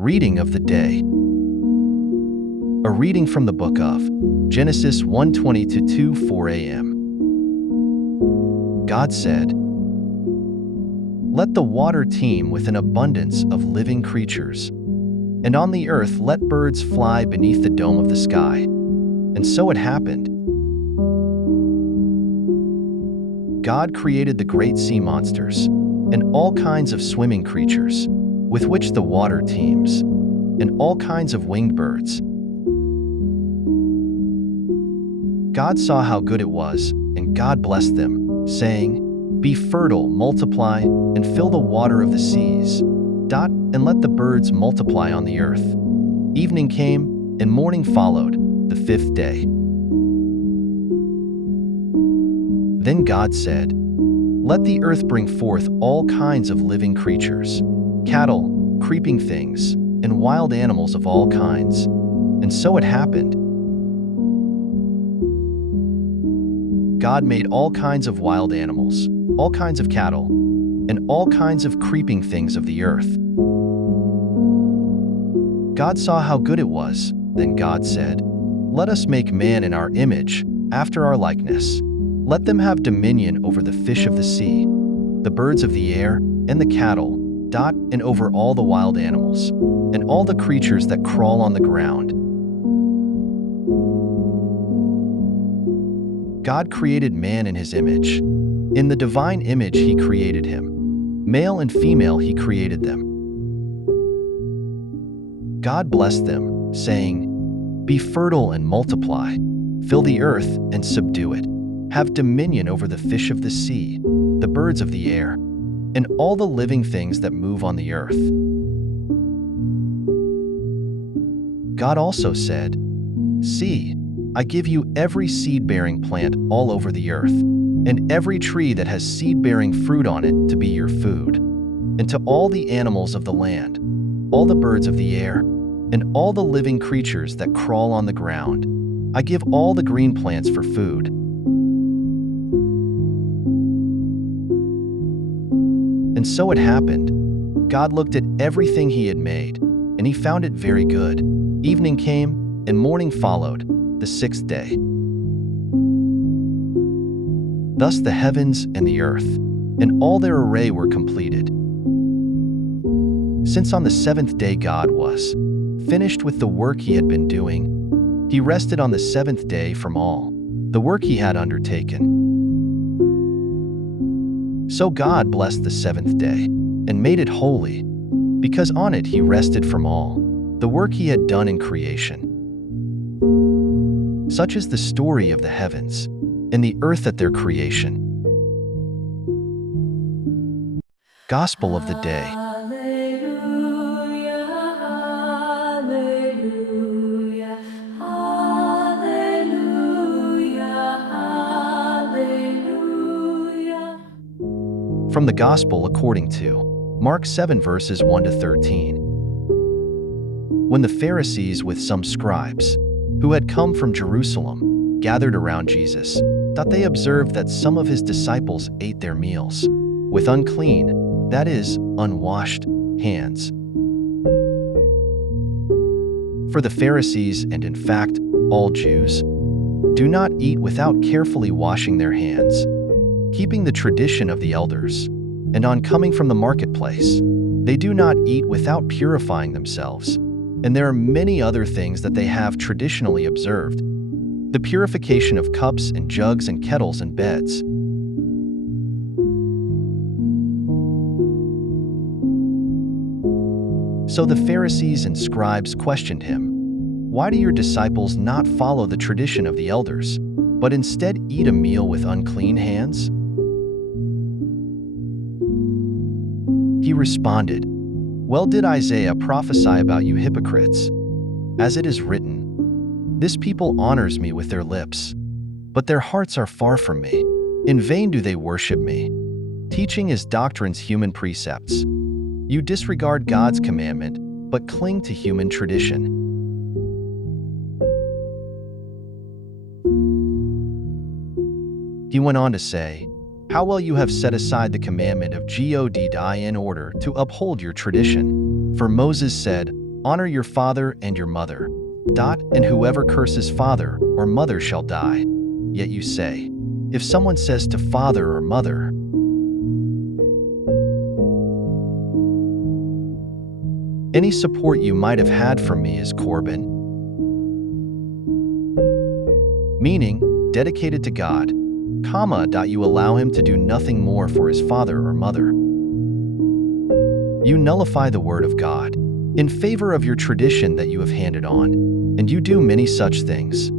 Reading of the day. A reading from the book of Genesis 1:20 to 2:4 a.m. God said, "Let the water teem with an abundance of living creatures, and on the earth let birds fly beneath the dome of the sky." And so it happened. God created the great sea monsters and all kinds of swimming creatures with which the water teems, and all kinds of winged birds. God saw how good it was, and God blessed them, saying, "Be fertile, multiply, and fill the water of the seas, and let the birds multiply on the earth." Evening came, and morning followed, the fifth day. Then God said, "Let the earth bring forth all kinds of living creatures, cattle, creeping things, and wild animals of all kinds." And so it happened. God made all kinds of wild animals, all kinds of cattle, and all kinds of creeping things of the earth. God saw how good it was. Then God said, "Let us make man in our image, after our likeness. Let them have dominion over the fish of the sea, the birds of the air, and the cattle, and over all the wild animals, and all the creatures that crawl on the ground." God created man in his image. In the divine image he created him. Male and female he created them. God blessed them, saying, "Be fertile and multiply, fill the earth and subdue it. Have dominion over the fish of the sea, the birds of the air, and all the living things that move on the earth." God also said, "See, I give you every seed-bearing plant all over the earth, and every tree that has seed-bearing fruit on it to be your food, and to all the animals of the land, all the birds of the air, and all the living creatures that crawl on the ground. I give all the green plants for food." And so it happened. God looked at everything he had made, and he found it very good. Evening came, and morning followed, the sixth day. Thus the heavens and the earth, and all their array were completed. Since on the seventh day God was finished with the work he had been doing, he rested on the seventh day from all the work he had undertaken. So God blessed the seventh day and made it holy, because on it he rested from all the work he had done in creation. Such is the story of the heavens and the earth at their creation. Gospel of the day. Hallelujah, hallelujah, hallelujah, hallelujah. From the Gospel according to Mark 7 verses 1 to 13. When the Pharisees with some scribes, who had come from Jerusalem, gathered around Jesus, they observed that some of his disciples ate their meals with unclean, that is, unwashed, hands. For the Pharisees, and in fact, all Jews, do not eat without carefully washing their hands, keeping the tradition of the elders, and on coming from the marketplace, they do not eat without purifying themselves. And there are many other things that they have traditionally observed. The purification of cups and jugs and kettles and beds. So the Pharisees and scribes questioned him, "Why do your disciples not follow the tradition of the elders, but instead eat a meal with unclean hands?" He responded, "Well did Isaiah prophesy about you hypocrites. As it is written, 'This people honors me with their lips, but their hearts are far from me. In vain do they worship me, teaching as doctrines human precepts.' You disregard God's commandment, but cling to human tradition." He went on to say, "How well you have set aside the commandment of God in order to uphold your tradition. For Moses said, Honor your father and your mother. And whoever curses father or mother shall die. Yet you say, if someone says to father or mother, any support you might have had from me is Corban, meaning dedicated to God, you allow him to do nothing more for his father or mother. You nullify the word of God in favor of your tradition that you have handed on, and you do many such things.